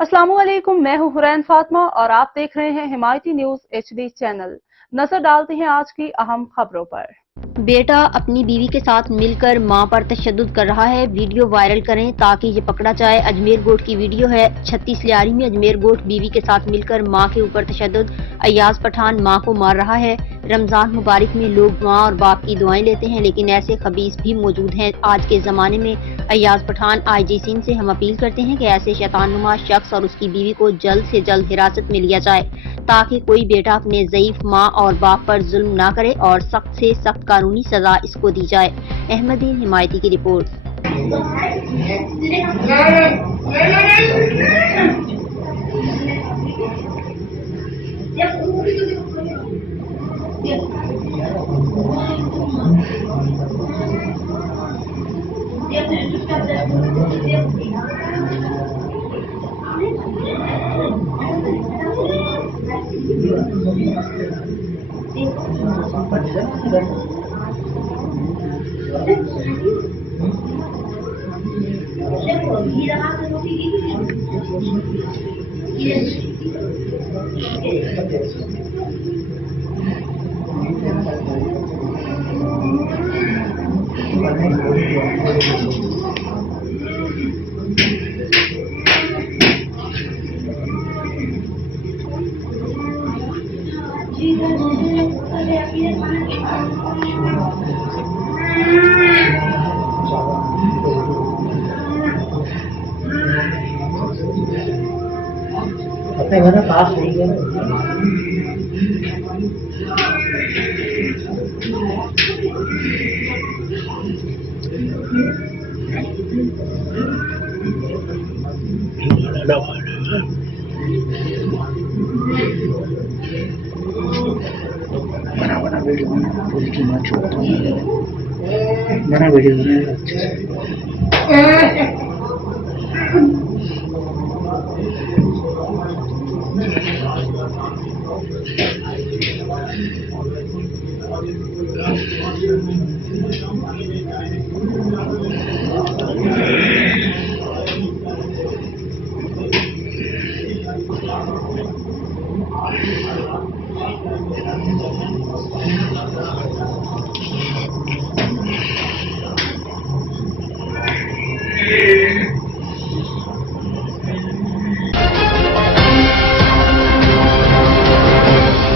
अस्सलाम वालेकुम, मैं हूं हुरैन फातिमा और आप देख रहे हैं हिमायती न्यूज HD चैनल। नजर डालते हैं आज की अहम खबरों पर। बेटा अपनी बीवी के साथ मिलकर मां पर तशद्दुद कर रहा है, वीडियो वायरल करें ताकि ये पकड़ा जाए। अजमेर गोट की वीडियो है। 36 लियारी में अजमेर गोट बीवी के साथ मिलकर मां के ऊपर तशद्दुद। अय्याज पठान मां को मार रहा है। रमजान मुबारक में लोग मां और बाप की दुआएं लेते हैं, लेकिन ऐसे खबीस भी मौजूद हैं आज के जमाने में। अय्याज पठान IG सिंध से हम अपील करते हैं कि ऐसे शैतानुमा शख्स और उसकी बीवी को जल्द से जल्द हिरासत में लिया जाए ताकि कोई बेटा अपने ज़ईफ मां और बाप पर जुल्म ना करे और सख्त से सख्त कानूनी सजा इसको दी जाए। अहमदीन हिमायती की रिपोर्ट। अपने घर में पास नहीं है। बना वीडियो बना वीडियो